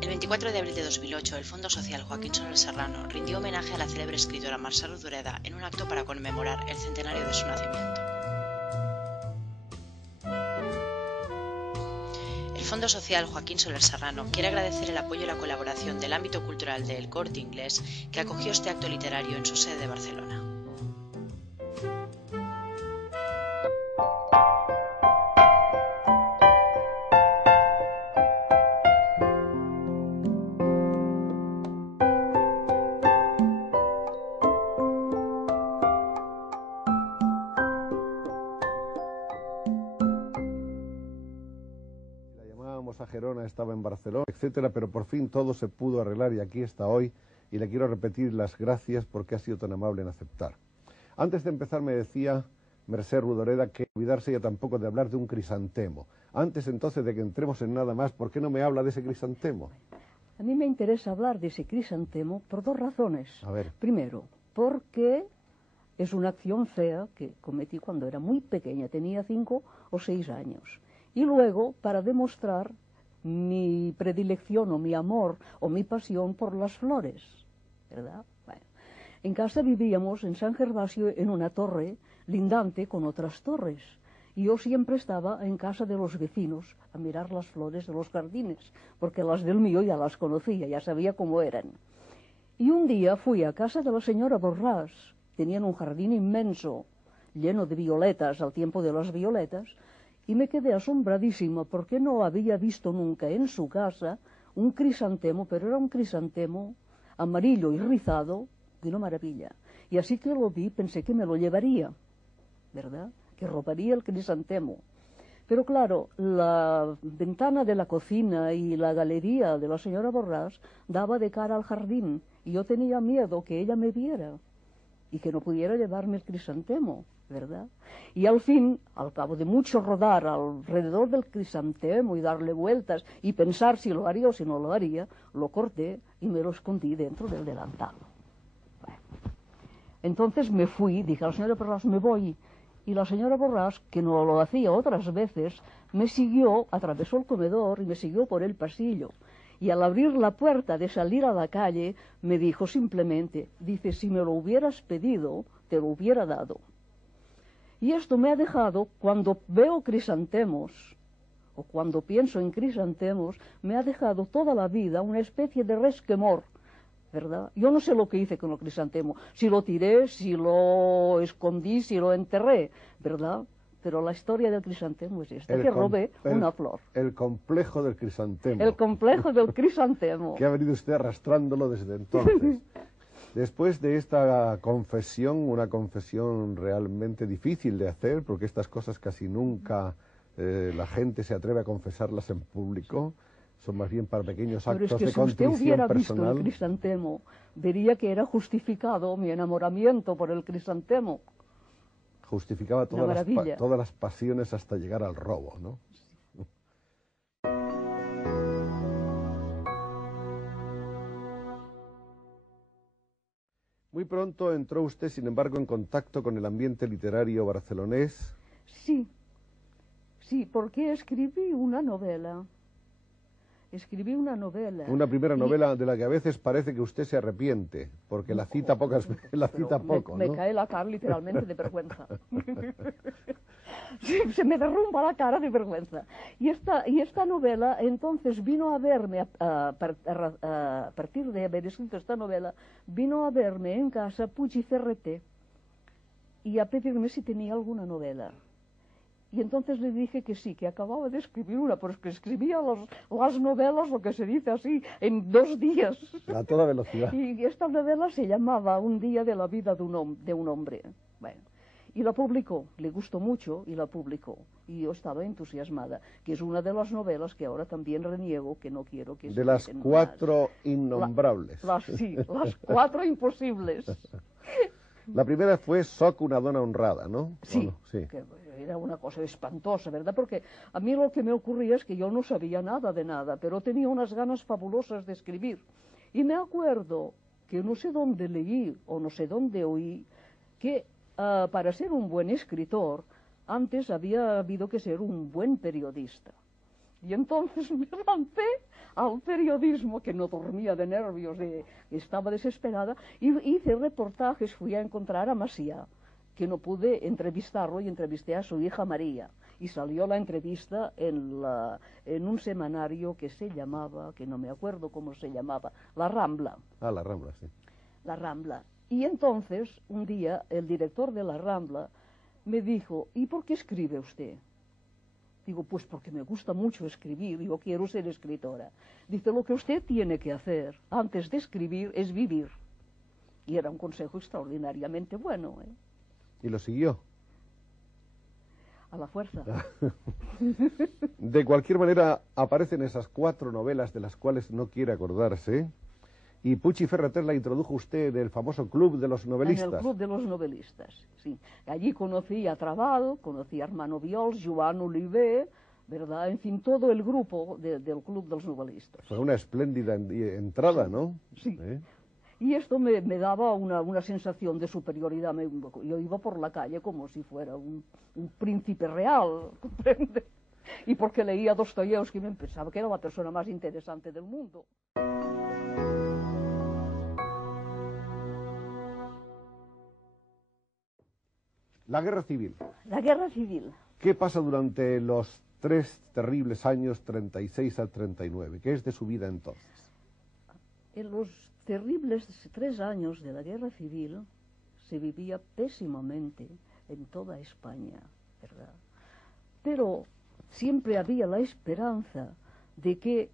El 24 de abril de 2008, el Fondo Social Joaquín Soler Serrano rindió homenaje a la célebre escritora Mercè Rodoreda en un acto para conmemorar el centenario de su nacimiento. El Fondo Social Joaquín Soler Serrano quiere agradecer el apoyo y la colaboración del ámbito cultural de El Corte Inglés, que acogió este acto literario en su sede de Barcelona. A Gerona, estaba en Barcelona, etcétera, pero por fin todo se pudo arreglar y aquí está hoy, y le quiero repetir las gracias porque ha sido tan amable en aceptar. Antes de empezar me decía Mercè Rodoreda que olvidarse ya tampoco de hablar de un crisantemo. Antes entonces de que entremos en nada más, ¿por qué no me habla de ese crisantemo? A mí me interesa hablar de ese crisantemo por dos razones. A ver. Primero, porque es una acción fea que cometí cuando era muy pequeña, tenía 5 o 6 años. Y luego, para demostrar mi predilección o mi amor o mi pasión por las flores, ¿verdad? Bueno, en casa vivíamos en San Gervasio en una torre lindante con otras torres. Y yo siempre estaba en casa de los vecinos a mirar las flores de los jardines, porque las del mío ya las conocía, ya sabía cómo eran. Y un día fui a casa de la señora Borràs, tenían un jardín inmenso, lleno de violetas, al tiempo de las violetas, y me quedé asombradísima porque no había visto nunca en su casa un crisantemo, pero era un crisantemo amarillo y rizado, de una maravilla. Y así que lo vi, pensé que me lo llevaría, ¿verdad? Que robaría el crisantemo. Pero claro, la ventana de la cocina y la galería de la señora Borràs daba de cara al jardín, y yo tenía miedo que ella me viera y que no pudiera llevarme el crisantemo, ¿verdad? Y al fin, al cabo de mucho rodar alrededor del crisantemo y darle vueltas y pensar si lo haría o si no lo haría, lo corté y me lo escondí dentro del delantal. Bueno. Entonces me fui, dije a la señora Borràs, me voy. Y la señora Borràs, que no lo hacía otras veces, me siguió, atravesó el comedor y me siguió por el pasillo. Y al abrir la puerta de salir a la calle, me dijo simplemente, dice, si me lo hubieras pedido, te lo hubiera dado. Y esto me ha dejado, cuando veo crisantemos, o cuando pienso en crisantemos, me ha dejado toda la vida una especie de resquemor, ¿verdad? Yo no sé lo que hice con el crisantemo, si lo tiré, si lo escondí, si lo enterré, ¿verdad? Pero la historia del crisantemo es esta, que robé una flor. El complejo del crisantemo. El complejo del crisantemo. Que ha venido usted arrastrándolo desde entonces. Después de esta confesión, una confesión realmente difícil de hacer, porque estas cosas casi nunca la gente se atreve a confesarlas en público, son más bien para pequeños actos de contrición personal. Pero es que si usted hubiera visto el crisantemo, vería que era justificado mi enamoramiento por el crisantemo. Justificaba todas las pasiones hasta llegar al robo, ¿no? Muy pronto entró usted, sin embargo, en contacto con el ambiente literario barcelonés. Sí, porque escribí una novela. Una primera novela de la que a veces parece que usted se arrepiente, porque la cita poco, ¿no? Me cae la cara literalmente de vergüenza. Se me derrumba la cara de vergüenza. Y esta novela, entonces, vino a verme, a partir de haber escrito esta novela, vino a verme en casa Puig i Ferreter y a pedirme si tenía alguna novela. Y entonces le dije que sí, que acababa de escribir una, pero es que escribía las novelas, lo que se dice así, en 2 días. A toda velocidad. Y esta novela se llamaba Un día de la vida de un hombre. Bueno, y la publicó, le gustó mucho y la publicó. Y yo estaba entusiasmada, que es una de las novelas que ahora también reniego, que no quiero que se de las 4 innombrables. Sí, las 4 imposibles. La primera fue Soc una dona honrada, ¿no? Sí, bueno, sí. Que era una cosa espantosa, ¿verdad? Porque a mí lo que me ocurría es que yo no sabía nada de nada, pero tenía unas ganas fabulosas de escribir. Y me acuerdo que no sé dónde leí o no sé dónde oí que para ser un buen escritor antes había habido que ser un buen periodista. Y entonces me lancé al periodismo, que no dormía de nervios, estaba desesperada, y hice reportajes, fui a encontrar a Macià, que no pude entrevistarlo, y entrevisté a su hija María. Y salió la entrevista en un semanario que se llamaba, que no me acuerdo cómo se llamaba, La Rambla. Ah, La Rambla, sí. La Rambla. Y entonces, un día, el director de La Rambla me dijo, ¿y por qué escribe usted? Digo, pues porque me gusta mucho escribir, yo quiero ser escritora. Dice, lo que usted tiene que hacer antes de escribir es vivir. Y era un consejo extraordinariamente bueno, ¿eh? ¿Y lo siguió? A la fuerza. De cualquier manera, aparecen esas 4 novelas de las cuales no quiere acordarse, y Puig i Ferrater la introdujo usted en el famoso Club de los Novelistas. En el Club de los Novelistas, sí. Allí conocí a Trabal, conocí a Hermano Viols, Joan Oliver, ¿verdad? En fin, todo el grupo del Club de los Novelistas. Fue una espléndida entrada, Sí, ¿no? Sí. Y esto me daba una sensación de superioridad. Yo iba por la calle como si fuera un príncipe real, ¿comprende? Y porque leía Dostoyevsky me pensaba que era la persona más interesante del mundo. La Guerra Civil. La Guerra Civil. ¿Qué pasa durante los 3 terribles años 36 al 39? ¿Qué es de su vida entonces? En los terribles 3 años de la Guerra Civil se vivía pésimamente en toda España, ¿verdad? Pero siempre había la esperanza de que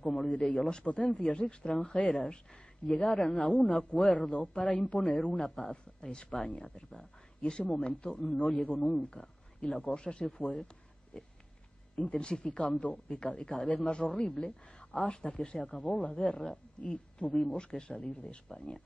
como le diré yo, las potencias extranjeras llegaran a un acuerdo para imponer una paz a España, ¿verdad? Y ese momento no llegó nunca, y la cosa se fue intensificando y cada vez más horrible, hasta que se acabó la guerra y tuvimos que salir de España.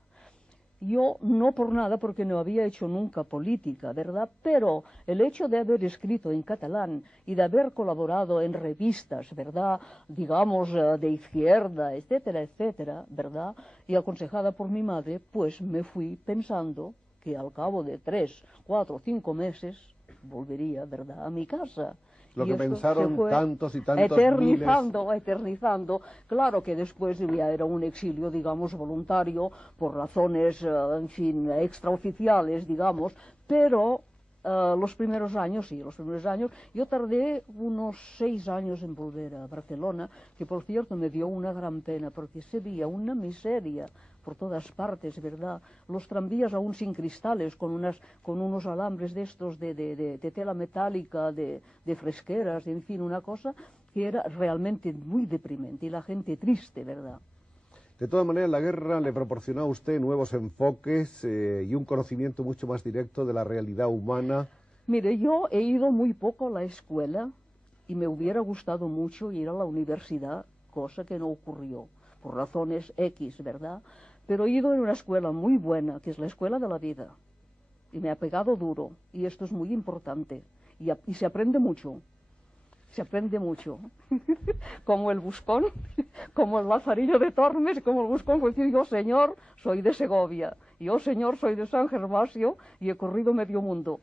Yo, no por nada, porque no había hecho nunca política, ¿verdad? Pero el hecho de haber escrito en catalán y de haber colaborado en revistas, ¿verdad? Digamos, de izquierda, etcétera, etcétera, ¿verdad? Y aconsejada por mi madre, pues me fui pensando que al cabo de 3, 4, 5 meses volvería, ¿verdad?, a mi casa. Lo y que pensaron tantos y tantos eternizando. Claro que después ya era un exilio, digamos, voluntario, por razones, en fin, extraoficiales, digamos, pero los primeros años, sí, yo tardé unos 6 años en volver a Barcelona, que por cierto me dio una gran pena, porque se veía una miseria por todas partes, ¿verdad? Los tranvías aún sin cristales, con unos alambres de estos de tela metálica, de fresqueras, en fin, una cosa que era realmente muy deprimente, y la gente triste, ¿verdad? De todas maneras, la guerra le proporcionó a usted nuevos enfoques y un conocimiento mucho más directo de la realidad humana. Mire, yo he ido muy poco a la escuela y me hubiera gustado mucho ir a la universidad, cosa que no ocurrió, por razones X, ¿verdad? Pero he ido en una escuela muy buena, que es la escuela de la vida, y me ha pegado duro, y esto es muy importante, y se aprende mucho. Se aprende mucho, como el Buscón, como el Lazarillo de Tormes, como el Buscón, pues decir, yo señor soy de Segovia, yo señor soy de San Gervasio y he corrido medio mundo.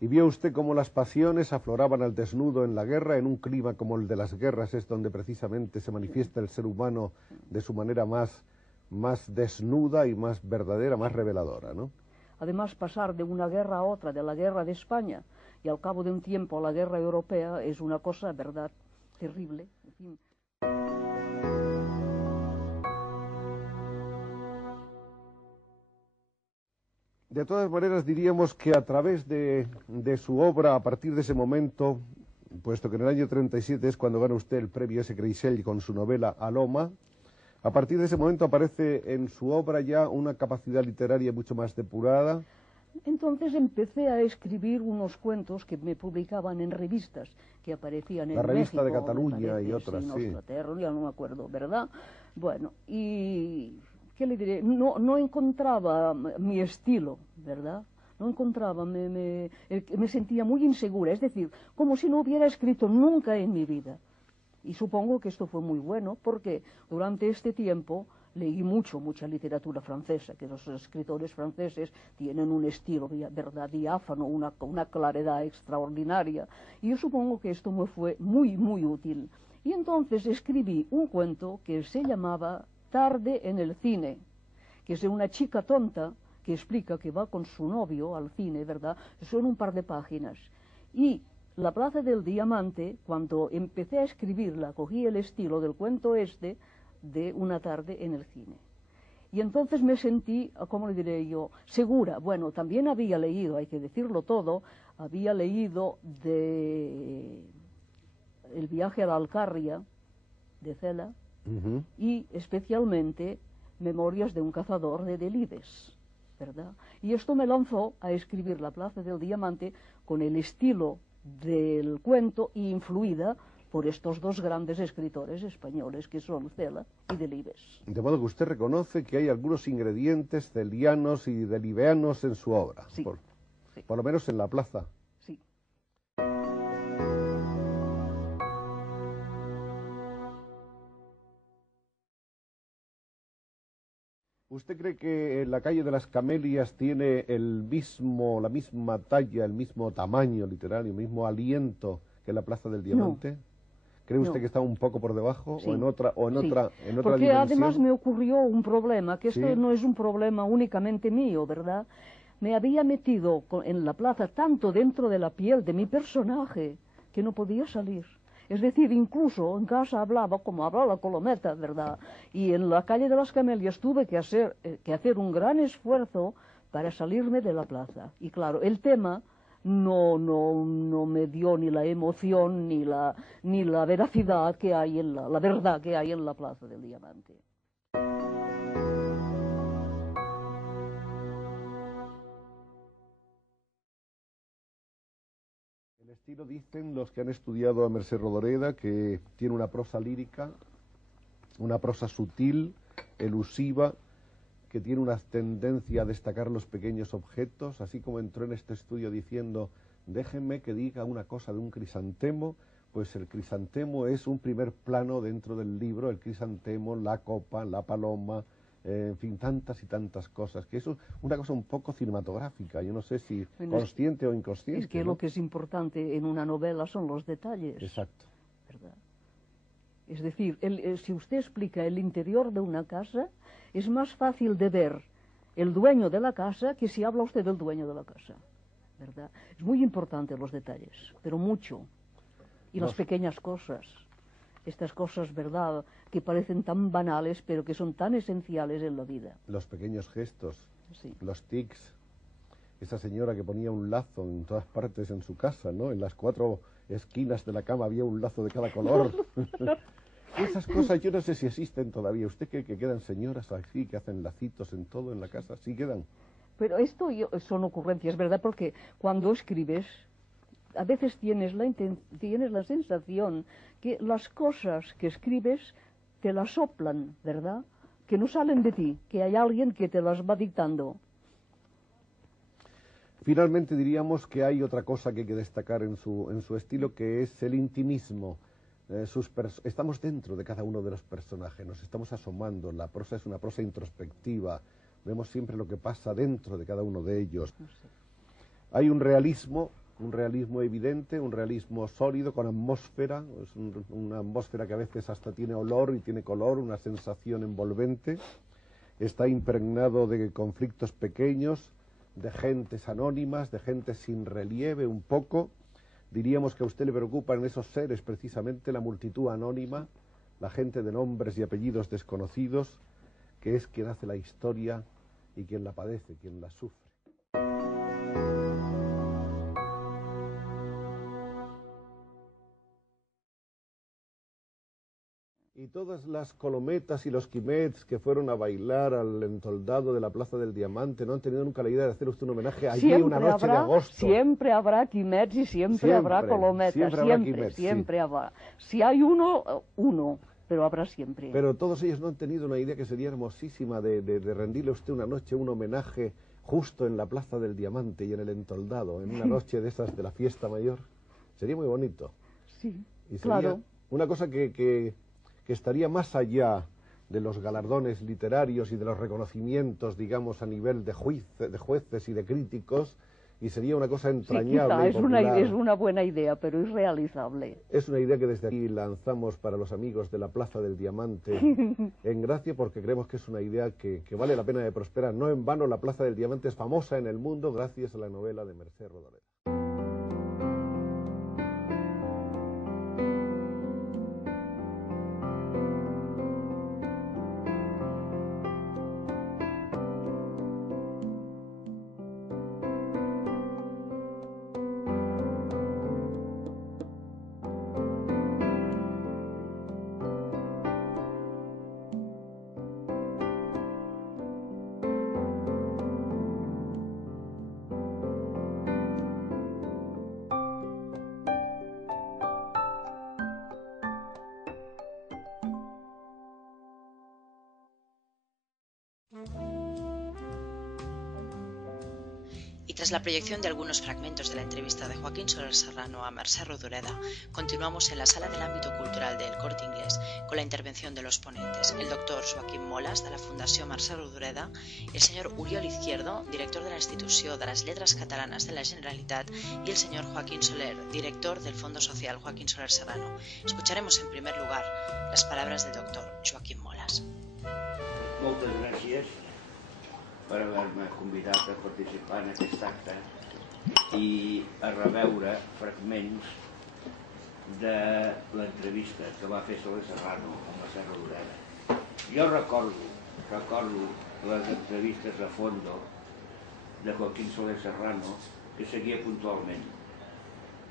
¿Y vio usted cómo las pasiones afloraban al desnudo en la guerra, en un clima como el de las guerras, es donde precisamente se manifiesta el ser humano de su manera más desnuda y más verdadera, más reveladora, ¿no? Además, pasar de una guerra a otra, de la guerra de España, y al cabo de un tiempo la guerra europea, es una cosa, verdad, terrible. En fin. De todas maneras, diríamos que a través de su obra, a partir de ese momento, puesto que en el año 37 es cuando gana usted el premio S. Creixell con su novela Aloma, a partir de ese momento aparece en su obra ya una capacidad literaria mucho más depurada. Entonces empecé a escribir unos cuentos que me publicaban en revistas que aparecían en la revista México, de Cataluña y otras, sí. Inglaterra, ya no me acuerdo, ¿verdad? Bueno, y ¿qué le diré? No encontraba mi estilo, ¿verdad? No encontraba, me sentía muy insegura, es decir, como si no hubiera escrito nunca en mi vida. Y supongo que esto fue muy bueno, porque durante este tiempo leí mucha literatura francesa, que los escritores franceses tienen un estilo, ¿verdad?, diáfano, una claridad extraordinaria, y yo supongo que esto me fue muy útil. Y entonces escribí un cuento que se llamaba Tarde en el cine, que es de una chica tonta que explica que va con su novio al cine, ¿verdad? Son un par de páginas. Y La Plaza del Diamante, cuando empecé a escribirla, cogí el estilo del cuento este de Una tarde en el cine. Y entonces me sentí, ¿cómo le diré yo?, segura. Bueno, también había leído, hay que decirlo todo, había leído de El viaje a la Alcarria, de Cela, y especialmente Memorias de un cazador, de Delibes, ¿verdad? Y esto me lanzó a escribir La Plaza del Diamante con el estilo del cuento y influida por estos dos grandes escritores españoles que son Cela y Delibes. De modo que usted reconoce que hay algunos ingredientes celianos y delibeanos en su obra, Sí, por lo menos en La Plaza. Sí. ¿Usted cree que la calle de las Camelias tiene la misma talla, el mismo tamaño literario, el mismo aliento que la Plaza del Diamante? No. ¿Cree usted No. que está un poco por debajo Sí, o en otra Porque dimensión? además me ocurrió un problema, que esto Sí. no es un problema únicamente mío, ¿verdad? Me había metido en la plaza tanto dentro de la piel de mi personaje que no podía salir. Es decir, incluso en casa hablaba como habla la Colometa, ¿verdad? Y en la calle de las Camelias tuve que hacer un gran esfuerzo para salirme de la plaza. Y claro, el tema no me dio ni la emoción ni la veracidad que hay la verdad que hay en la Plaza del Diamante. El estilo, dicen los que han estudiado a Mercè Rodoreda, que tiene una prosa lírica, una prosa sutil, elusiva, que tiene una tendencia a destacar los pequeños objetos, así como entró en este estudio diciendo, déjenme que diga una cosa de un crisantemo, pues el crisantemo es un primer plano dentro del libro, el crisantemo, la copa, la paloma, en fin, tantas y tantas cosas, que eso es una cosa un poco cinematográfica, yo no sé si Bueno, consciente o inconsciente. Es que ¿no? lo que es importante en una novela son los detalles. Exacto. ¿Verdad? Es decir, si usted explica el interior de una casa, es más fácil de ver el dueño de la casa que si habla usted del dueño de la casa, ¿verdad? Es muy importante los detalles, pero mucho. Y las pequeñas cosas, estas cosas, ¿verdad?, que parecen tan banales, pero que son tan esenciales en la vida. Los pequeños gestos, Sí. los tics, esa señora que ponía un lazo en todas partes en su casa, ¿no? En las 4 esquinas de la cama había un lazo de cada color. Esas cosas yo no sé si existen todavía. ¿Usted cree que quedan señoras así, que hacen lacitos en todo en la casa? Sí quedan. Pero esto son ocurrencias, ¿verdad? Porque cuando escribes, a veces tienes la sensación que las cosas que escribes te las soplan, ¿verdad? Que no salen de ti, que hay alguien que te las va dictando. Finalmente diríamos que hay otra cosa que hay que destacar en su estilo, que es el intimismo. Estamos dentro de cada uno de los personajes, nos estamos asomando, la prosa es una prosa introspectiva, vemos siempre lo que pasa dentro de cada uno de ellos. Hay un realismo evidente, un realismo sólido, con atmósfera, es una atmósfera que a veces hasta tiene olor y tiene color, una sensación envolvente, está impregnado de conflictos pequeños, de gentes anónimas, de gentes sin relieve un poco. Diríamos que a usted le preocupan esos seres, precisamente la multitud anónima, la gente de nombres y apellidos desconocidos, que es quien hace la historia y quien la padece, quien la sufre. Y todas las colometas y los quimets que fueron a bailar al entoldado de la Plaza del Diamante, ¿no han tenido nunca la idea de hacer usted un homenaje allí una noche de agosto? Siempre habrá quimets y siempre habrá colometas, siempre habrá. Si hay uno, pero habrá siempre. Pero todos ellos no han tenido una idea que sería hermosísima de rendirle a usted una noche un homenaje justo en la Plaza del Diamante y en el entoldado, en una noche de esas de la fiesta mayor. Sería muy bonito. Sí, y sería claro. Una cosa que estaría más allá de los galardones literarios y de los reconocimientos, digamos, a nivel de jueces y de críticos, y sería una cosa entrañable. Sí, quizá, es una buena idea, pero es realizable. Es una idea que desde aquí lanzamos para los amigos de la Plaza del Diamante en Gracia, porque creemos que es una idea que vale la pena de prosperar. No en vano la Plaza del Diamante es famosa en el mundo gracias a la novela de Mercè Rodoreda. Y tras la proyección de algunos fragmentos de la entrevista de Joaquín Soler Serrano a Mercè Rodoreda, continuamos en la sala del ámbito cultural del Corte Inglés con la intervención de los ponentes, el doctor Joaquim Molas, de la Fundació Mercè Rodoreda, el señor Oriol Izquierdo, director de la Institució de les Lletres Catalanes de la Generalitat, y el señor Joaquín Soler, director del Fondo Social Joaquín Soler Serrano. Escucharemos en primer lugar las palabras del doctor Joaquim Molas. Moltes gràcies per haver-me convidat a participar en aquest acte i a reveure fragments de l'entrevista que va fer Soler Serrano amb Mercè Rodoreda. Jo recordo les entrevistes a fondo de Joaquín Soler Serrano, que seguia puntualment,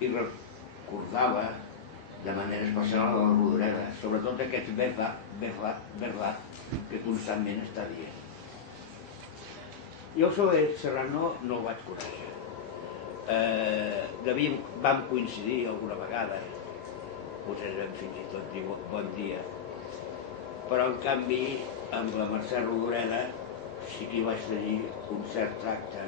i recordava de manera especial a la Rodoreda, sobretot aquest verdad que constantment està dient. Jo el Soler Serrano no el vaig conèixer. Vam coincidir alguna vegada, potser vam fins i tot dir bon dia, però en canvi amb la Mercè Rodoreda sí que hi vaig tenir un cert tracte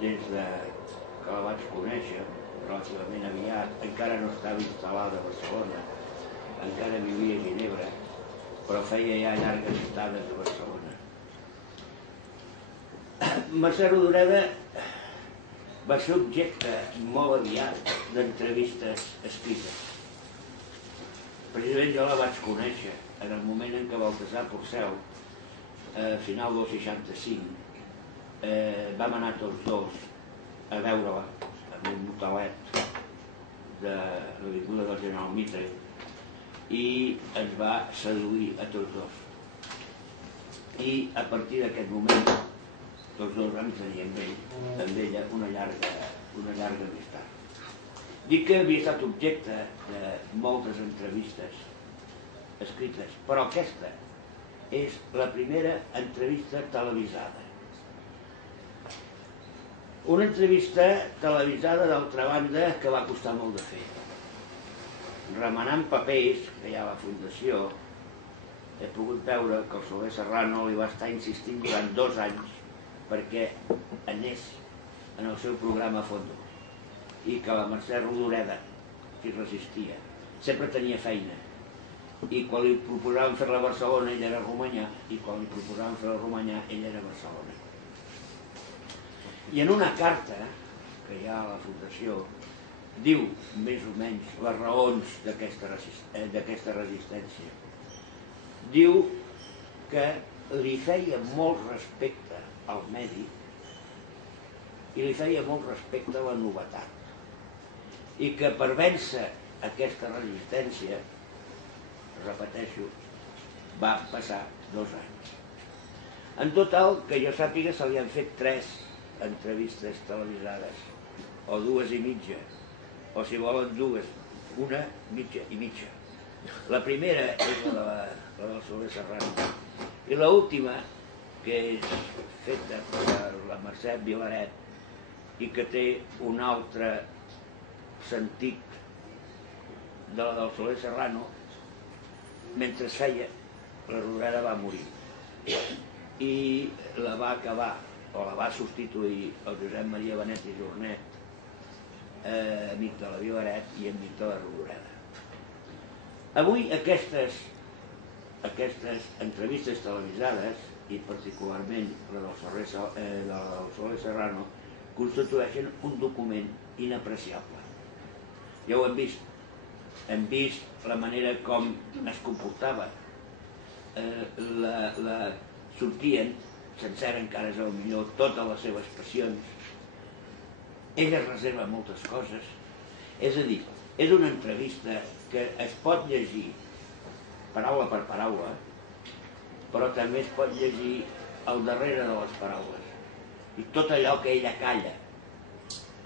des que la vaig conèixer relativament aviat. Encara no estava instal·lada a Barcelona, encara vivia a Ginebra, però feia ja llargues estades a Barcelona. Mercè Rodoreda va ser objecte molt aviat d'entrevistes escrites. Precisament jo la vaig conèixer en el moment en què Baltasar Porcel, a final del 65, vam anar tots dos a veure-la en un hotelet de l'avinguda del General Mitre i ens va seduir a tots dos. I a partir d'aquest moment tots dos vam tenir amb ella una llarga amistat. Dic que havia estat objecte de moltes entrevistes escrites, però aquesta és la primera entrevista televisada. Una entrevista televisada, d'altra banda, que va costar molt de fer. Remenant papers, que hi ha a la Fundació, he pogut veure que el Soler Serrano li va estar insistint durant 2 anys perquè anés en el seu programa a fondo i que la Mercè Rodoreda s'hi resistia. Sempre tenia feina i quan li proposaven fer-la a Barcelona ell era a Romanyà i quan li proposaven fer-la a Romanyà ell era a Barcelona. I en una carta que hi ha a la Fundació diu més o menys les raons d'aquesta resistència. Diu que li feia molt respecte al medi i li feia molt respecte a la novetat i que per vèncer aquesta resistència, repeteixo, va passar 2 anys. En total, que jo sàpiga, se li han fet 3 entrevistes televisades, o 2 i mitja, o si volen 2, 1, mitja i mitja. La primera és la del Soler Serrano i l'última, que és feta per la Mercè Vilaret i que té un altre sentit de la del Soler Serrano, mentre feia, la Rodoreda va morir i la va acabar, o la va substituir el Josep Maria Benet i Jornet, amic de la Vilaret i amic de la Rodoreda. Avui aquestes aquestes entrevistes televisades, i particularment la del Soler Serrano, constitueixen un document inapreciable. Ja ho hem vist. Hem vist la manera com es comportava. Sortien, sencera encara és millor, totes les seves passions. Ell es reserva moltes coses. És a dir, és una entrevista que es pot llegir paraula per paraula, però també es pot llegir al darrere de les paraules. I tot allò que ella calla,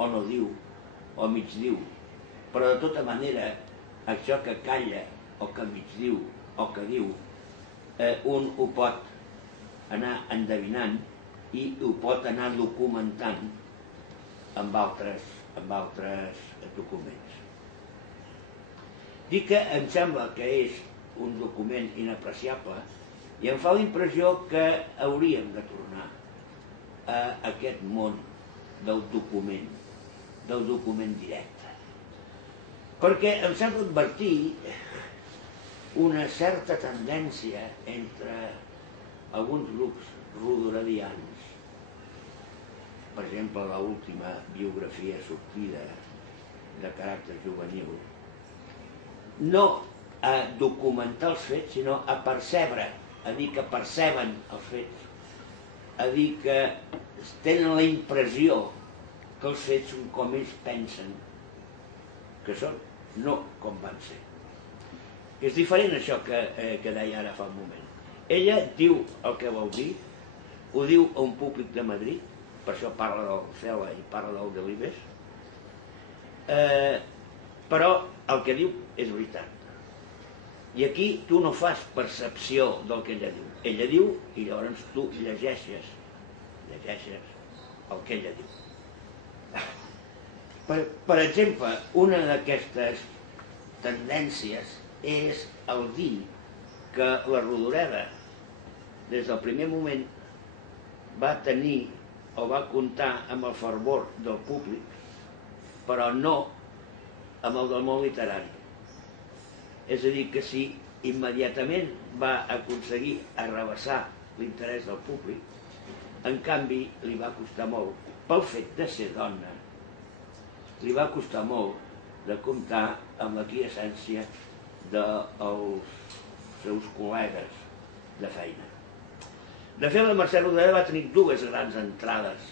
o no diu, o mig diu, però de tota manera, això que calla, o que mig diu, o que diu, un ho pot anar endevinant i ho pot anar documentant amb altres documents. Dic que em sembla que és un document inapreciable i em fa la impressió que hauríem de tornar a aquest món del document directe. Perquè em sembla advertir una certa tendència entre alguns grups rodoredians, per exemple, l'última biografia sortida de caràcter juvenil, no a documentar els fets, sinó a percebre, a dir que perceben els fets, a dir que tenen la impressió que els fets són com ells pensen que són, no com van ser. És diferent això que deia ara fa un moment. Ella diu el que vol dir, ho diu a un públic de Madrid, per això parla del Cela i parla del Delibes, però el que diu és veritat. I aquí tu no fas percepció del que ella diu. Ella diu i llavors tu llegeixes el que ella diu. Per exemple, una d'aquestes tendències és el dir que la Rodoreda, des del primer moment, va tenir o va comptar amb el fervor del públic, però no amb el del món literari. És a dir, que si immediatament va aconseguir arrabassar l'interès del públic, en canvi li va costar molt, pel fet de ser dona, li va costar molt de comptar amb la quiescència dels seus col·legues de feina. De fet, la Mercè Rodoreda va tenir dues grans entrades.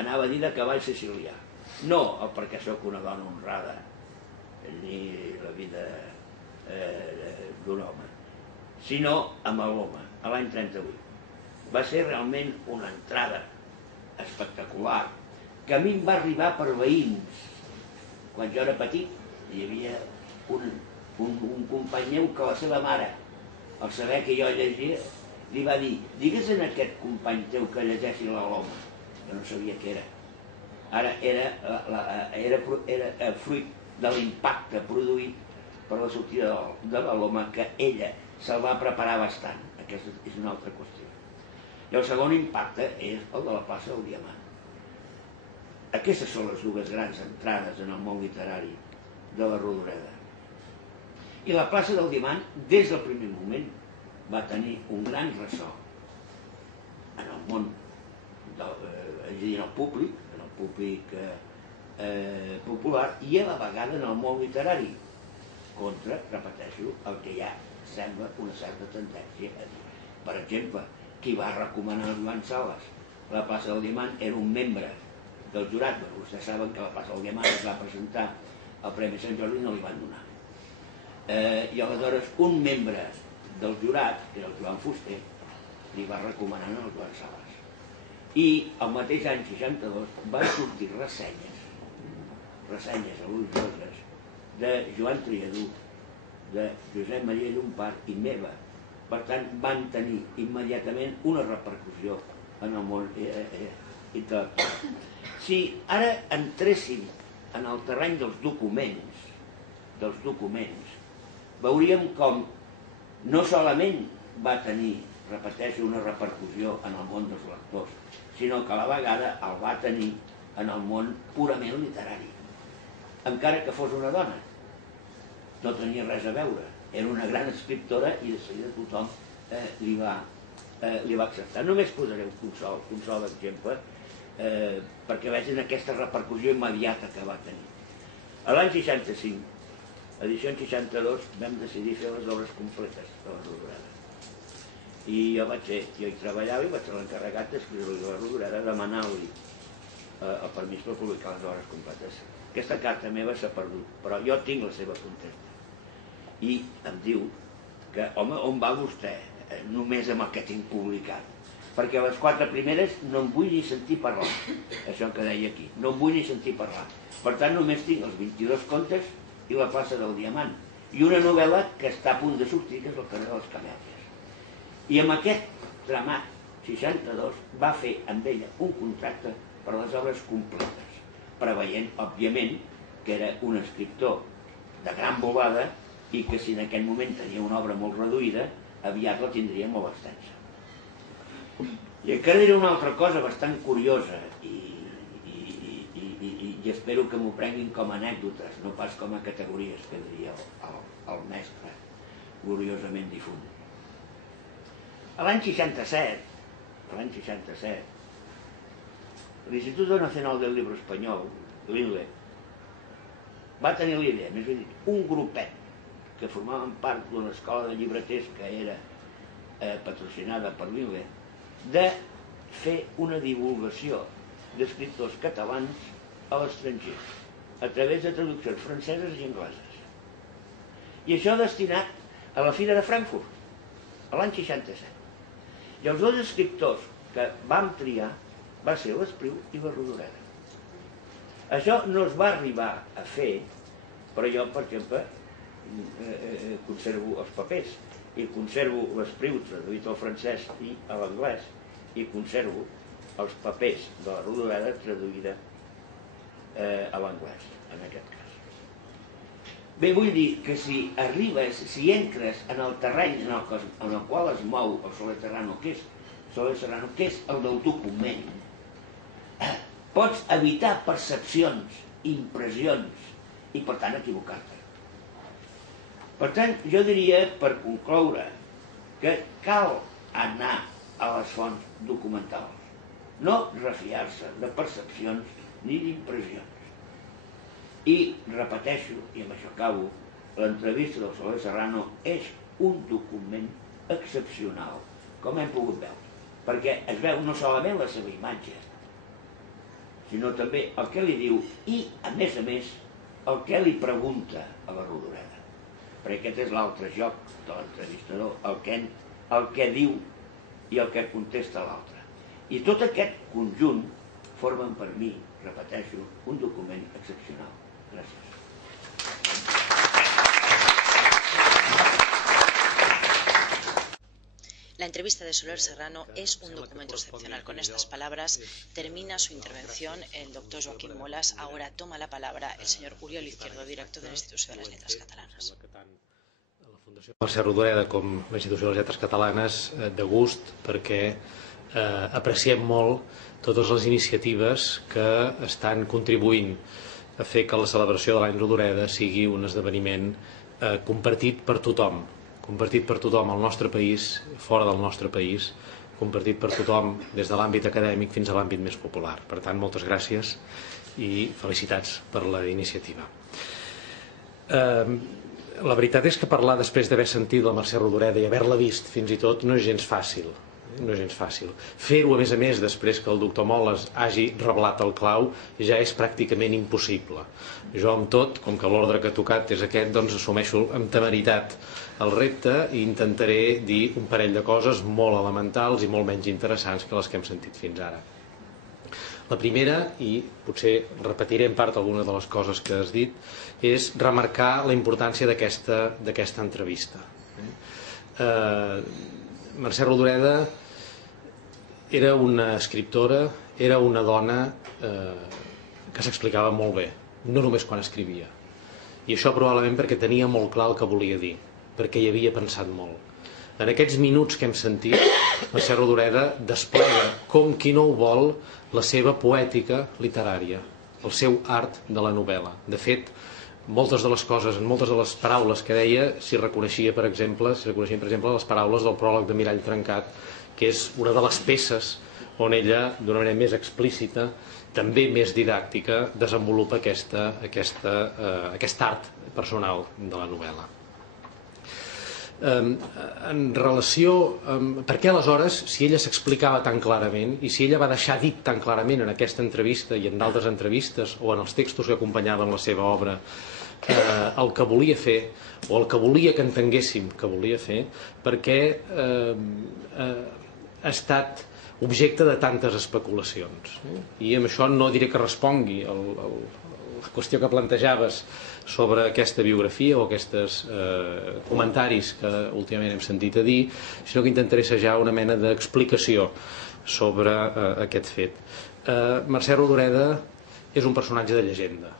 Anava a dir de cavall sicilià. No perquè sóc una dona honrada, ni la vida d'un home, sinó amb l'home, a l'any 38. Va ser realment una entrada espectacular, que a mi em va arribar per veïns. Quan jo era petit, hi havia un company meu que la seva mare, al saber que jo llegia, li va dir: digues a aquest company teu que llegeixi la Loma. Jo no sabia què era. Ara era fruit de l'impacte produït per la sortida de la Loma, que ella se'l va preparar bastant. Aquesta és una altra qüestió. I el segon impacte és el de la plaça del Diamant. Aquestes són les dues grans entrades en el món literari de la Rodoreda. I la plaça del Diamant, des del primer moment, va tenir un gran ressò en el món, en el públic popular i a la vegada en el món literari, contra, repeteixo, el que ja sembla una certa tendència a dir. Per exemple, qui va recomanar a Joan Sales la plaça del Diamant era un membre del jurat. Vostès saben que la plaça del Diamant es va presentar al Premi Sant Jordi i no li van donar. I aleshores un membre del jurat, que era el Joan Fuster, li va recomanar al Joan Sales. I el mateix any 62 van sortir ressenyes elogioses de Joan Triadú, de Josep Maria Llompart i meva. Per tant, van tenir immediatament una repercussió en el món intel·lectual. Si ara entréssim en el terreny dels documents, veuríem com no solament va tenir, repeteixo, una repercussió en el món dels lectors, sinó que a la vegada el va tenir en el món purament literari. Encara que fos una dona, no tenia res a veure. era una gran escriptora i de seguida tothom li va acceptar. Només posaré un sol exemple perquè vegin aquesta repercussió immediata que va tenir. A l'any 65, edició 62, vam decidir fer les obres completes de la Rodoreda. I jo hi treballava i vaig ser l'encarregat d'escriure-li a la Rodoreda demanant-li el permís per publicar les obres completes. Aquesta carta meva s'ha perdut, però jo tinc la seva contesta. I em diu que, home, on va vostè només amb el que tinc publicat? Perquè les 4 primeres no em vull ni sentir parlar, això que deia aquí, no em vull ni sentir parlar. Per tant, només tinc els 22 contes i la plaça del Diamant, i una novel·la que està a punt de sortir, que és el carrer de les Camèlies. I amb aquest tramat, 62, va fer amb ella un contracte per a les obres completes, preveient, òbviament, que era un escriptor de gran volada i que si en aquell moment tenia una obra molt reduïda, aviat la tindria molt extensa. I encara diré una altra cosa bastant curiosa i espero que m'ho prenguin com a anècdotes, no pas com a categories, que diria el mestre gloriosament difunt. L'any 67, l'Instituto Nacional del Libro Espanyol, l'INLE, va tenir l'idea, més ben dit, un grupet que formaven part d'una escola de llibreters que era patrocinada per l'INLE, de fer una divulgació d'escriptors catalans a l'estranger, a través de traduccions franceses i angleses. I això destinat a la Fira de Frankfurt, a l'any 67. I els 2 escriptors que vam triar va ser l'Espriu i la Rodoreda. Això no es va arribar a fer, però jo, per exemple, conservo els papers, i conservo l'Espriu traduït al francès i a l'anglès, i conservo els papers de la Rodoreda traduïda a l'anglès, en aquest cas. Bé, vull dir que si arribes, si entres en el terreny en el qual es mou el Soler Serrano, que és el del document, pots evitar percepcions, impressions i, per tant, equivocar-te. Per tant, jo diria, per concloure, que cal anar a les fonts documentals, no refiar-se de percepcions ni d'impressions. I repeteixo, i amb això acabo, l'entrevista del Soler Serrano és un document excepcional, com hem pogut veure, perquè es veu no solament la seva imatge, sinó també el que li diu i, a més, el que li pregunta a la Rodoreda. Perquè aquest és l'altre joc de l'entrevistador, el que diu i el que contesta l'altre. I tot aquest conjunt formen per mi, repeteixo, un document excepcional. Gràcies. La entrevista de Soler Serrano es un documento excepcional. Con estas palabras termina su intervención el doctor Joaquín Molas. Ahora toma la palabra el señor Oriol Izquierdo, director de l'Institució de les Lletres Catalanes. La Fundació Mercè Rodoreda com l'Institució de les Lletres Catalanes de gust perquè apreciem molt totes les iniciatives que estan contribuint a fer que la celebració de l'any Rodoreda sigui un esdeveniment compartit per tothom al nostre país, fora del nostre país, compartit per tothom des de l'àmbit acadèmic fins a l'àmbit més popular. Per tant, moltes gràcies i felicitats per la iniciativa. La veritat és que parlar després d'haver sentit la Mercè Rodoreda i haver-la vist fins i tot no és gens fàcil. No és gens fàcil. Fer-ho, a més, després que el doctor Moles hagi reblat el clau, ja és pràcticament impossible. Jo, amb tot, com que l'ordre que ha tocat és aquest, doncs assumeixo amb temeritat el repte i intentaré dir un parell de coses molt elementals i molt menys interessants que les que hem sentit fins ara. La primera, i potser repetiré en part algunes de les coses que has dit, és remarcar la importància d'aquesta entrevista. Mercè Rodoreda era una escriptora, era una dona que s'explicava molt bé, no només quan escrivia. I això probablement perquè tenia molt clar el que volia dir, perquè hi havia pensat molt. En aquests minuts que hem sentit, Mercè Rodoreda desplega, com qui no ho vol, la seva poètica literària, el seu art de la novel·la. De fet, moltes de les coses, en moltes de les paraules que deia, s'hi reconeixien, per exemple, les paraules del pròleg de Mirall Trencat, que és una de les peces on ella, d'una manera més explícita, també més didàctica, desenvolupa aquest art personal de la novel·la. En relació amb per què aleshores, si ella s'explicava tan clarament i si ella va deixar dit tan clarament en aquesta entrevista i en d'altres entrevistes o en els textos que acompanyaven la seva obra el que volia fer o el que volia que entenguéssim que volia fer, perquè ha estat objecte de tantes especulacions. I amb això no diré que respongui la qüestió que plantejaves sobre aquesta biografia o aquests comentaris que últimament hem sentit a dir, sinó que intentaré assajar una mena d'explicació sobre aquest fet. Mercè Rodoreda és un personatge de llegenda.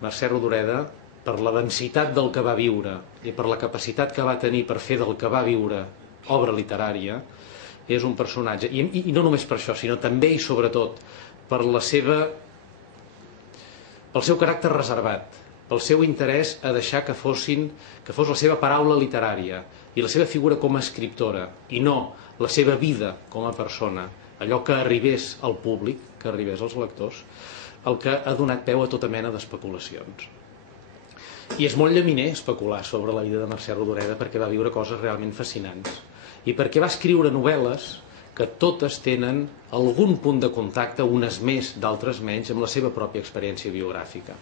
Mercè Rodoreda, per la densitat del que va viure i per la capacitat que va tenir per fer del que va viure obra literària, és un personatge, i no només per això, sinó també i sobretot pel seu caràcter reservat, pel seu interès a deixar que fos la seva paraula literària i la seva figura com a escriptora, i no la seva vida com a persona, allò que arribés al públic, que arribés als lectors, el que ha donat peu a tota mena d'especulacions. I és molt llaminer especular sobre la vida de Mercè Rodoreda perquè va viure coses realment fascinants i perquè va escriure novel·les que totes tenen algun punt de contacte, unes més, d'altres menys, amb la seva pròpia experiència biogràfica.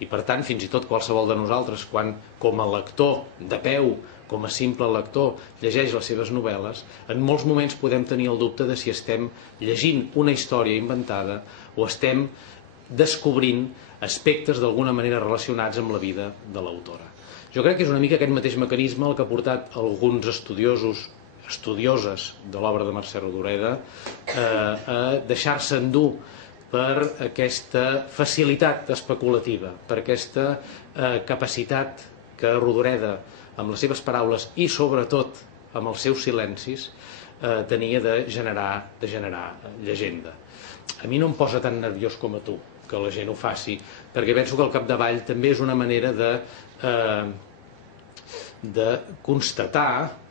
I per tant, fins i tot qualsevol de nosaltres, quan com a lector de peu, com a simple lector, llegeix les seves novel·les, en molts moments podem tenir el dubte de si estem llegint una història inventada o estem descobrint aspectes d'alguna manera relacionats amb la vida de l'autora. Jo crec que és una mica aquest mateix mecanisme el que ha portat alguns estudioses de l'obra de Mercè Rodoreda a deixar-se endur per aquesta facilitat especulativa, per aquesta capacitat que Rodoreda, amb les seves paraules i sobretot amb els seus silencis, tenia de generar llegenda. A mi no em posa tan nerviós com a tu que la gent ho faci, perquè penso que al capdavall també és una manera de constatar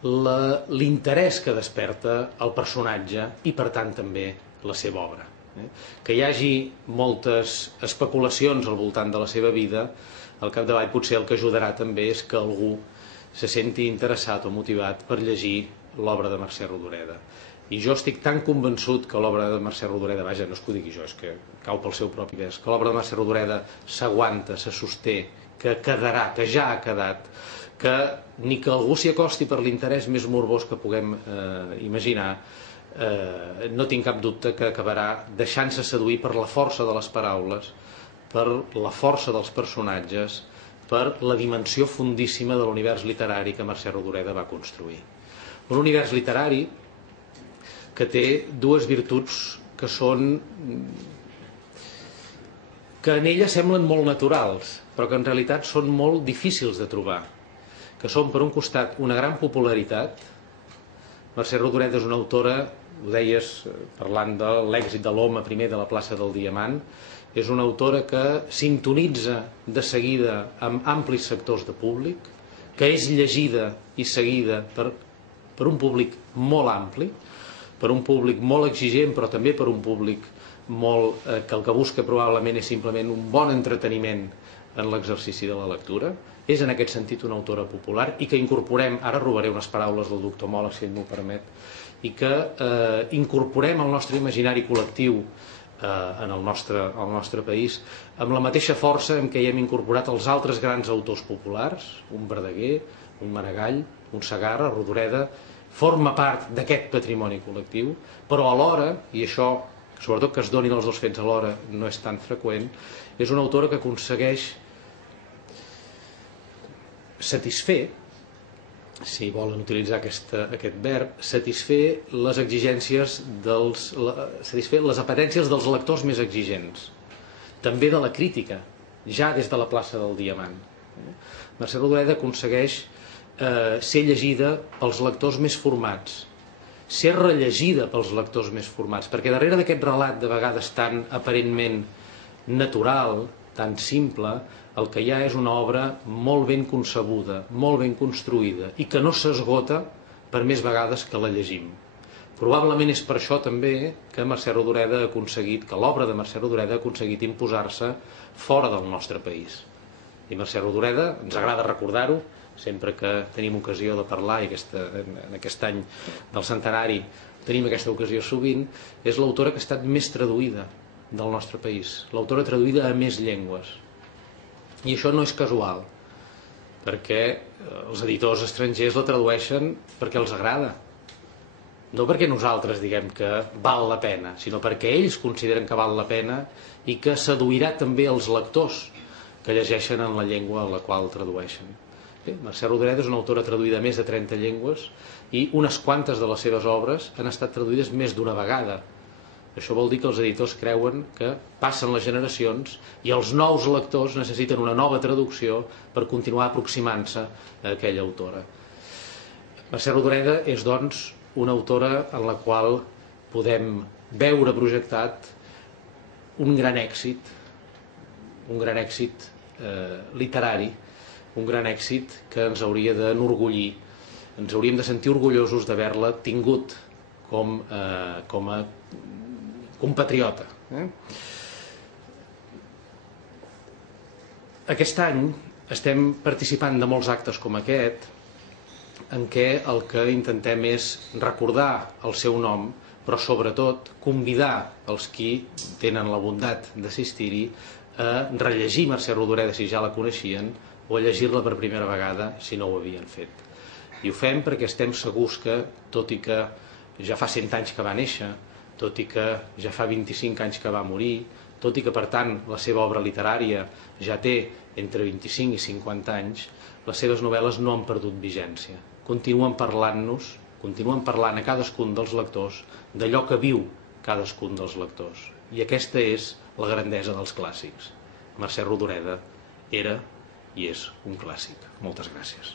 l'interès que desperta el personatge i per tant també la seva obra. Que hi hagi moltes especulacions al voltant de la seva vida, al capdavall potser el que ajudarà també és que algú se senti interessat o motivat per llegir l'obra de Mercè Rodoreda. I jo estic tan convençut que l'obra de Mercè Rodoreda, vaja, no és que ho digui jo, és que cau pel seu propi pes, que l'obra de Mercè Rodoreda s'aguanta, se sosté, que quedarà, que ja ha quedat, que ni que algú s'hi acosti per l'interès més morbós que puguem imaginar, no tinc cap dubte que acabarà deixant-se seduir per la força de les paraules, per la força dels personatges, per la dimensió fondíssima de l'univers literari que Mercè Rodoreda va construir. Un univers literari que té dues virtuts que en ella semblen molt naturals, però que en realitat són molt difícils de trobar, que són, per un costat, una gran popularitat. Mercè Rodoreda és una autora, ho deies parlant de l'èxit de l'Home primer de la plaça del Diamant, és una autora que sintonitza de seguida amb amplis sectors de públic, que és llegida i seguida per un públic molt ampli, per un públic molt exigent, però també per un públic que el que busca probablement és simplement un bon entreteniment en l'exercici de la lectura. És en aquest sentit una autora popular i que incorporem, ara robaré unes paraules del doctor Mola, si ell m'ho permet, i que incorporem al nostre imaginari col·lectiu en el nostre país amb la mateixa força amb què hi hem incorporat els altres grans autors populars, un Verdaguer, un Maragall, un Segarra, Rodoreda, forma part d'aquest patrimoni col·lectiu, però alhora, i això, sobretot que es donin els dos fets alhora, no és tan freqüent, és una autora que aconsegueix satisfer, si volen utilitzar aquest verb, satisfer les exigències satisfer les apetències dels lectors més exigents, també de la crítica, ja des de la plaça del Diamant. Mercè Rodoreda aconsegueix ser llegida pels lectors més formats, ser rellegida pels lectors més formats, perquè darrere d'aquest relat de vegades tan aparentment natural, tan simple, el que hi ha és una obra molt ben concebuda, molt ben construïda i que no s'esgota per més vegades que la llegim. Probablement és per això també que Mercè Rodoreda ha aconseguit, que l'obra de Mercè Rodoreda ha aconseguit imposar-se fora del nostre país. I Mercè Rodoreda, ens agrada recordar-ho, sempre que tenim ocasió de parlar, i en aquest any del centenari tenim aquesta ocasió sovint, és l'autora que ha estat més traduïda del nostre país, l'autora traduïda a més llengües. I això no és casual, perquè els editors estrangers la tradueixen perquè els agrada. No perquè nosaltres diguem que val la pena, sinó perquè ells consideren que val la pena i que seduirà també els lectors que llegeixen en la llengua a la qual tradueixen. Mercè Rodoreda és una autora traduïda a més de 30 llengües i unes quantes de les seves obres han estat traduïdes més d'una vegada. Això vol dir que els editors creuen que passen les generacions i els nous lectors necessiten una nova traducció per continuar aproximant-se a aquella autora. Mercè Rodoreda és, doncs, una autora en la qual podem veure projectat un gran èxit literari, un gran èxit que ens hauria d'enorgullir, ens hauríem de sentir orgullosos d'haver-la tingut com a compatriota. Aquest any estem participant de molts actes com aquest, en què el que intentem és recordar el seu nom, però sobretot convidar els qui tenen la bondat d'assistir-hi a rellegir Mercè Rodoreda si ja la coneixien o a llegir-la per primera vegada si no ho havien fet. I ho fem perquè estem segurs que, tot i que ja fa 100 anys que va néixer, tot i que ja fa 25 anys que va morir, tot i que, per tant, la seva obra literària ja té entre 25 i 50 anys, les seves novel·les no han perdut vigència. Continuen parlant-nos, continuen parlant a cadascun dels lectors d'allò que viu cadascun dels lectors. I aquesta és la grandesa dels clàssics. Mercè Rodoreda era i és un clàssic. Moltes gràcies.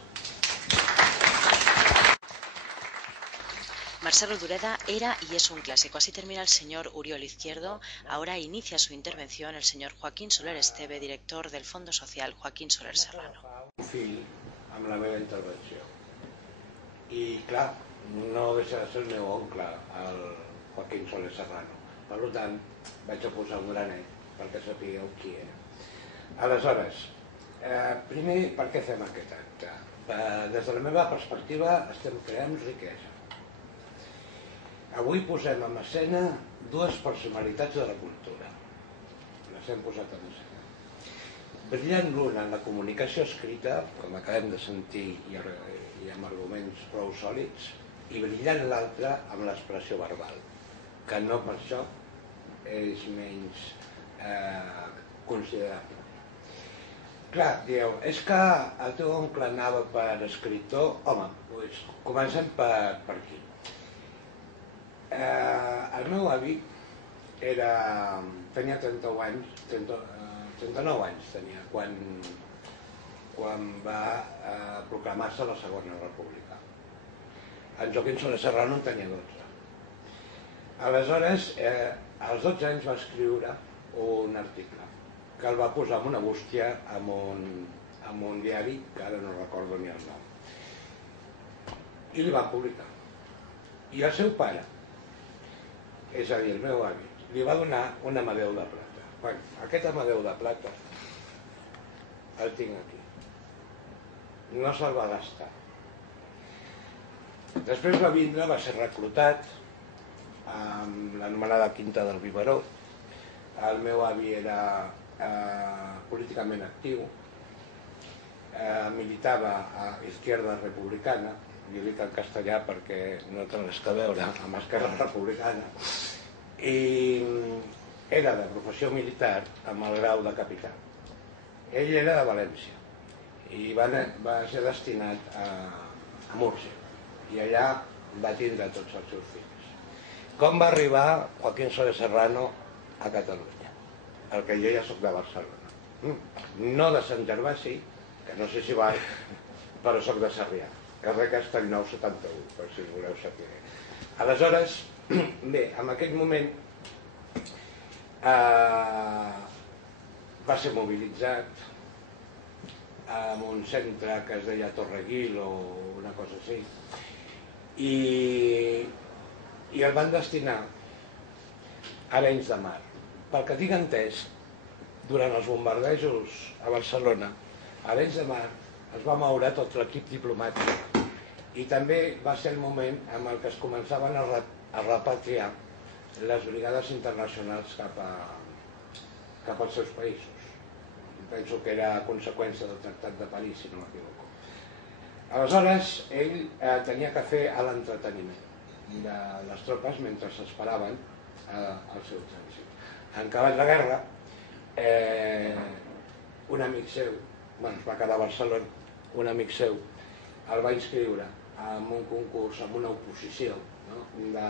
Mercè Rodoreda era y es un clásico. Así termina el señor Uriol Izquierdo. Ahora inicia su intervención el señor Joaquín Soler Esteve, director del Fondo Social Joaquín Soler Serrano. Un fil amb la meva intervenció. I, clar, no deixa de ser el meu oncle, el Joaquín Soler Serrano. Per tant, vaig a posar un granet perquè sapigueu qui era. Aleshores, primer, per què fem aquest acte? Des de la meva perspectiva, estem creant riquesa. Avui posem en escena dues personalitats de la cultura. Les hem posat en escena. Brillant l'una en la comunicació escrita, com acabem de sentir, i amb arguments prou sòlids, i brillant l'altra amb l'expressió verbal, que no per això és menys considerable. Clar, dieu, és que el teu oncle anava per escriptor? Home, doncs comencem per aquí. El meu avi tenia 39 anys tenia, quan va proclamar-se la Segona República. En Joaquín Soler Serrano en tenia 12. Aleshores, als 12 anys va escriure un article que el va posar en una bústia en un diari, que ara no recordo ni el nom, i li va publicar. I el seu pare, és a dir, el meu avi, li va donar un Amadeu de plata. Bueno, aquest Amadeu de plata el tinc aquí. No se'l va gastar. Després va vindre, va ser reclutat amb l'anomenada Quinta del Biberó. El meu avi era políticament actiu, militava a Izquierda Republicana, jo dic en castellà perquè no té res a veure amb Esquerra Republicana, i era de professió militar amb el grau de capità. Ell era de València i va ser destinat a Múrcia i allà va tindre tots els seus fills. Com va arribar Joaquín Soler Serrano a Catalunya? El que jo ja soc de Barcelona. No de Sant Gervasi, que no sé si va, però soc de Sarrià. Carrer Castellnou 71, per si voleu saber. Aleshores, bé, en aquell moment va ser mobilitzat en un centre que es deia Torreguil o una cosa així, i el van destinar a Arenys de Mar. Pel que tinc entès, durant els bombardejos a Barcelona, a Arenys de Mar es va moure tot l'equip diplomàtic i també va ser el moment en el que es començaven a repatriar les brigades internacionals cap als seus països. Penso que era a conseqüència del Tractat de París, si no m'equivoco. Aleshores, ell tenia que fer l'entreteniment de les tropes mentre s'esperaven el seu trànsit. En acabat la guerra, un amic seu, es va quedar a Barcelona, un amic seu el va inscriure en un concurs, en una oposició de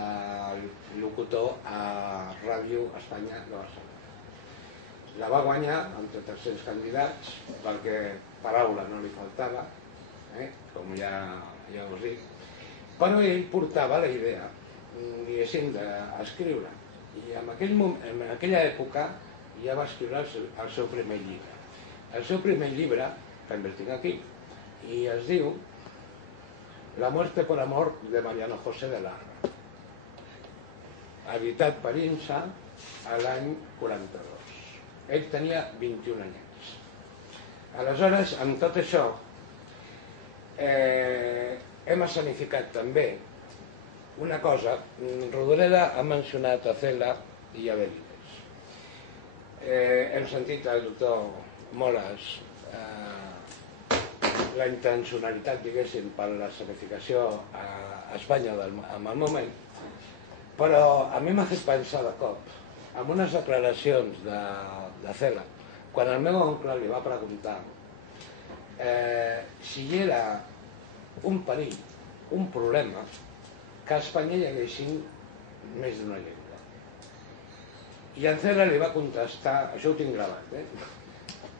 locutor a Ràdio Espanya de Barcelona. La va guanyar entre 300 candidats, perquè paraula no li faltava, com ja us dic, però ell portava la idea, diguéssim, d'escriure. I en aquella època ja va escriure el seu primer llibre. El seu primer llibre, també el tinc aquí, i es diu La muerte por amor de Mariano José de Larra, editat per INSA l'any 42. Ell tenia 21 anyets. Aleshores, amb tot això, hem escenificat també una cosa. Rodoreda ha mencionat a Cela i a Benítez. Hem sentit al doctor Moles la intencionalitat, diguéssim, per la escenificació a Espanya en el moment, però a mi m'ha fet pensar de cop en unes declaracions de Cela, quan el meu oncle li va preguntar si era un perill, un problema, que a Espanya hi haguessin més d'una llengua. I en Cela li va contestar, això ho tinc gravat,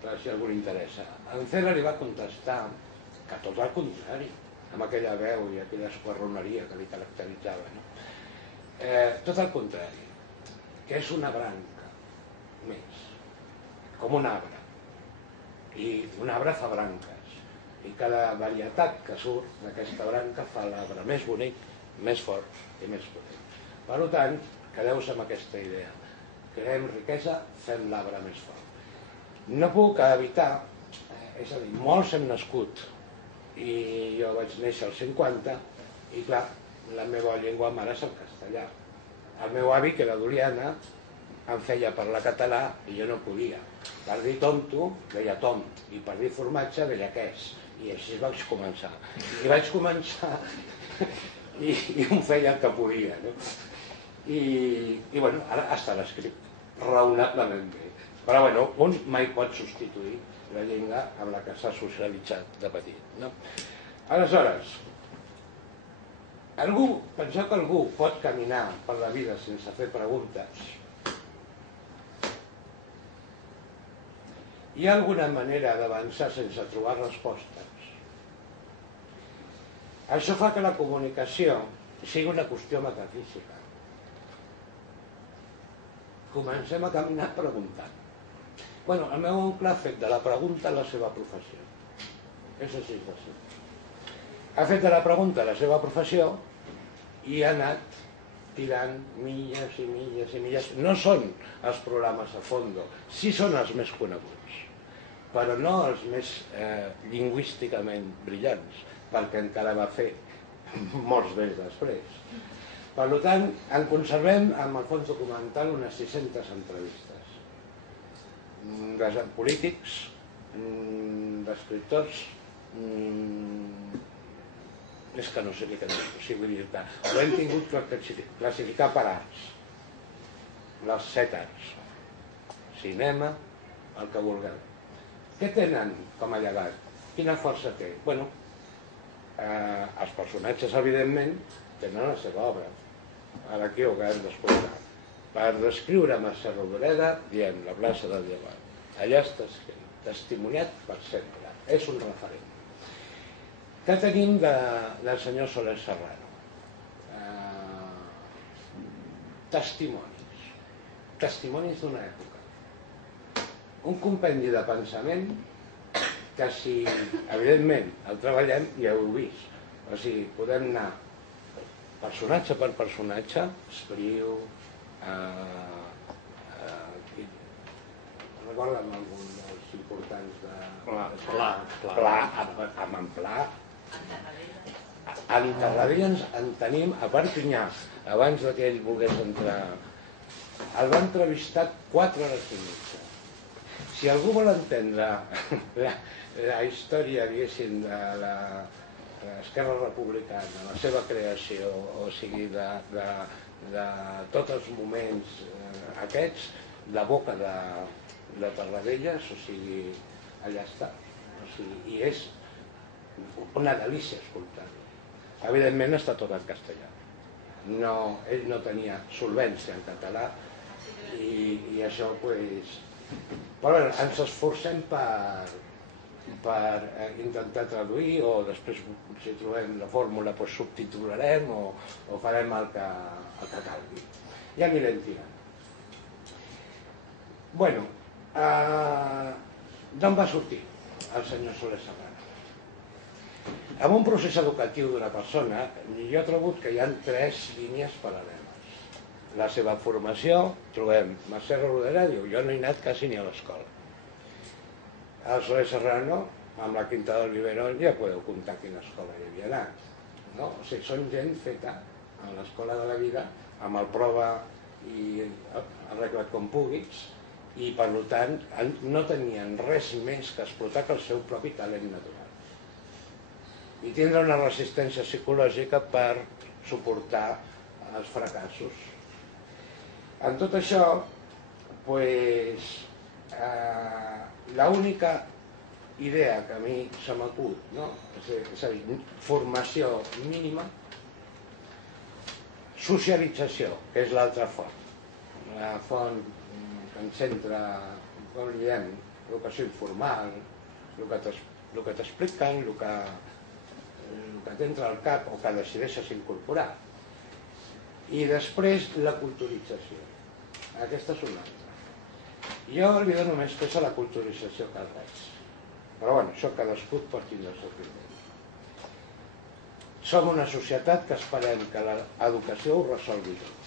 per si algú li interessa, en Cela li va contestar que tot el contrari, amb aquella veu i aquella esquarroneria que li caracteritzava, tot el contrari, que és una branca més, com un arbre, i un arbre fa branques, i cada varietat que surt d'aquesta branca fa l'arbre més bonic, més fort i més potent. Per tant, quedeu-vos amb aquesta idea. Creem riquesa, fem l'arbre més fort. No puc evitar, és a dir, molts hem nascut, i jo vaig néixer als 50, i clar, la meva llengua mare és el castellà. El meu avi, que era d'Oliana, em feia parlar català i jo no podia. Per dir tonto, deia tom, i per dir formatge, deia quès. I així vaig començar. I vaig començar i em feia el que podia. I bueno, ara està escrit raonablement bé. Però bueno, un mai pot substituir la llengua amb la que s'ha socialitzat de petit. Aleshores, penseu que algú pot caminar per la vida sense fer preguntes? Hi ha alguna manera d'avançar sense trobar respostes? Això fa que la comunicació sigui una qüestió metafísica. Comencem a caminar preguntant. Bueno, el meu oncle ha fet de la pregunta la seva professió. És així de simple. Ha fet de la pregunta la seva professió i ha anat tirant milles i milles i milles. No són els programes a fondo, sí són els més coneguts, però no els més lingüísticament brillants, perquè encara va fer molts més després. Per tant, en conservem amb el fons documental unes 600 entrevistes de polítics, d'escriptors, és que no sé ni què possibilitat. Ho hem tingut que classificar per arts, les 7 arts, cinema, el que vulgueu. Què tenen com a llegat? Quina força té? Bueno, els personatges, evidentment, tenen la seva obra. Ara aquí ho acabem d'escoltar. Per descriure Mercè Rodoreda, diem la plaça del Llevant. Allà està escrit, testimoniat per sempre. És un referent. Què tenim del senyor Soler Serrano? Testimonis. Testimonis d'una època. Un compendi de pensament que si, evidentment, el treballem, ja ho heu vist. O sigui, podem anar personatge per personatge, Espriu, recorda'm algun dels importants de... Pla, amb en Pla. En Tarradell en tenim, a Perpinyà, abans que ell volgués entrar, el va entrevistar 4 hores i mitja. Si algú vol entendre la història, diguéssim, de l'Esquerra Republicana, la seva creació, o sigui, de tots els moments aquests, la boca de Tarradellas, o sigui, allà està. I és una delícia escoltar-lo. Evidentment està tot en castellà. Ell no tenia solvència en català i això, doncs... Però ens esforcem per intentar traduir, o després, si trobem la fórmula, subtitularem o farem el que calgui. Ja anirem tirant. Bueno, d'on va sortir el senyor Soler Serrano? En un procés educatiu d'una persona, jo he trobat que hi ha 3 línies paral·leles. La seva formació, trobem Mercè Rodoreda, diu, jo no he anat quasi ni a l'escola. El Soler Serrano, amb la Quinta del Biberón, ja podeu comptar quina escola hi havia anat. O sigui, són gent feta a l'escola de la vida, amb el prova i arregla't com puguis, i per tant no tenien res més que explotar que el seu propi talent natural i tindre una resistència psicològica per suportar els fracassos. En tot això, l'única idea que a mi se m'acut, és a dir, formació mínima, socialització, que és l'altra font, la font que ens centra, com diem, educació informal, el que t'expliquen, el que t'entra al cap o que decideixes incorporar. I després la culturització. Aquesta és una altra. Jo li dono més pes a la culturització que al res. Però bueno, això cadascú pot tindre el seu criteri. Som una societat que esperem que l'educació ho resolgui tot.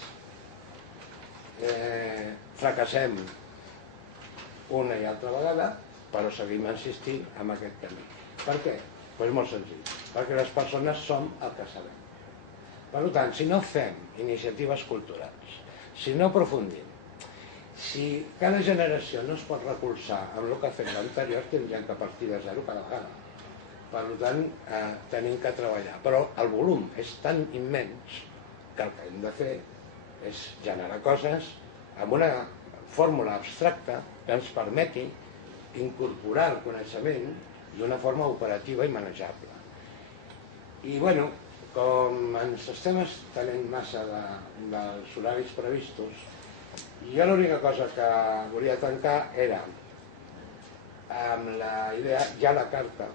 Fracassem una i altra vegada, però seguim insistint en aquest camí. Per què? Doncs molt senzill, perquè les persones som el que sabem. Per tant, si no fem iniciatives culturals, si no aprofundim, si cada generació no es pot recolzar amb el que ha fet l'anterior, tindrem que partir de zero cada vegada. Per tant, tenim que treballar. Però el volum és tan immens que el que hem de fer és generar coses amb una fórmula abstracta que ens permeti incorporar el coneixement d'una forma operativa i manejable. I, bueno, com ens estem estenent massa dels horaris previstos, jo l'única cosa que volia tancar era amb la idea, ja la carta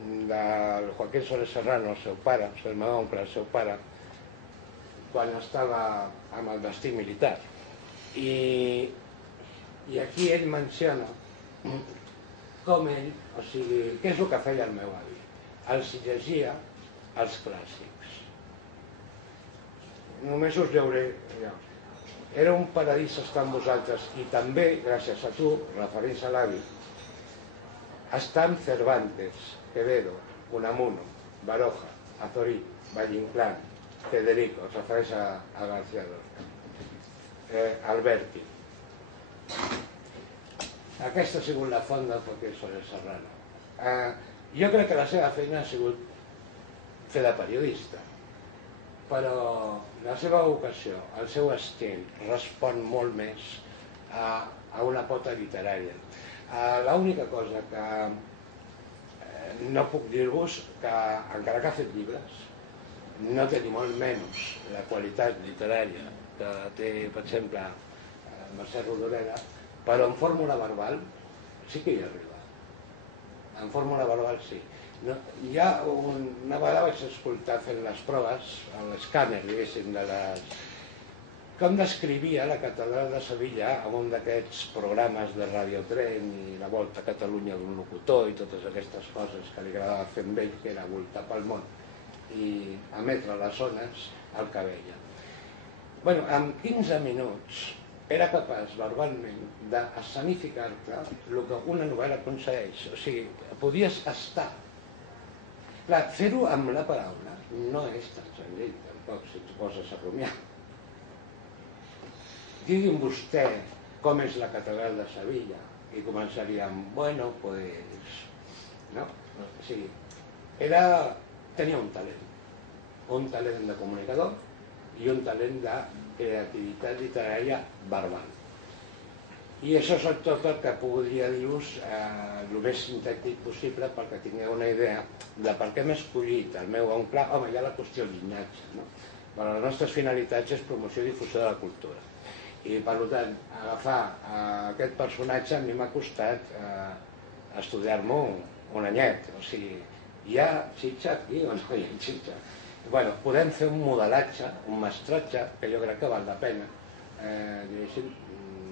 del Joaquín Soler Serrano, el seu pare, el meu oncle, el seu pare, quan estava amb el destí militar. I aquí ell menciona com ell, o sigui, què és el que feia el meu avi? Els llegia els clàssics. Només us lleuré allò. Era un paradís estar amb vosaltres i també, gràcies a tu, referint a l'avi, estar amb Cervantes, Quevedo, Unamuno, Baroja, Azorín, Valle-Inclán, Federico, es refereix a García Lorca, Alberti. Aquesta ha sigut la font del Joaquín Soler Serrano. Jo crec que la seva feina ha sigut fer de periodista, però la seva vocació, el seu estil, respon molt més a una pota literària. L'única cosa que no puc dir-vos, que encara que ha fet llibres, no té ni molt menys la qualitat literària que té, per exemple, Mercè Rodoreda, però en fórmula verbal sí que hi arriba. En fórmula verbal sí. Ja una vegada vaig escoltar fent les proves, a l'escàner, diguéssim, de les com descrivia la catedral de Sevilla en un d'aquests programes de Radio Tren i la Volta a Catalunya d'un locutor i totes aquestes coses que li agradava fer amb ell, que era voltar pel món i emetre les ones al que veia. Bueno, en 15 minuts era capaç verbalment d'escenificar-te el que una novel·la aconsegueix. O sigui, podies estar. Clar, fer-ho amb la paraula no és tan senzill, tampoc, si et poses a rumiar. Digui'm vostè com és la catedral de Sevilla i començaríem, bueno, pues... No? O sigui, tenia un talent de comunicador i un talent de creativitat literària verbal. I això és tot el que podria dir-vos el més sintètic possible perquè tingueu una idea de per què m'he escollit el meu oncle. Home, hi ha la qüestió del llinatge, no? Bueno, les nostres finalitats és promoció i difusió de la cultura. I, per tant, agafar aquest personatge a mi m'ha costat estudiar-m'ho un anyet. O sigui, hi ha xitxa aquí o no hi ha xitxa? Bueno, podem fer un modelatge, un mestratge, que jo crec que val la pena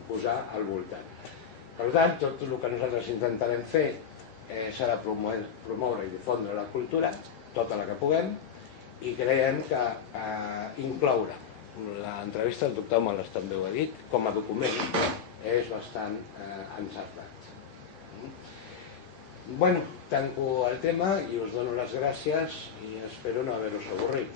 posar al voltant. Per tant, tot el que nosaltres intentarem fer serà promoure i difondre la cultura, tota la que puguem, i creiem que incloure l'entrevista del doctor Moles, també ho ha dit, com a document és bastant encertat. Bueno, tanco el tema i us dono les gràcies i espero no haver-vos avorrit.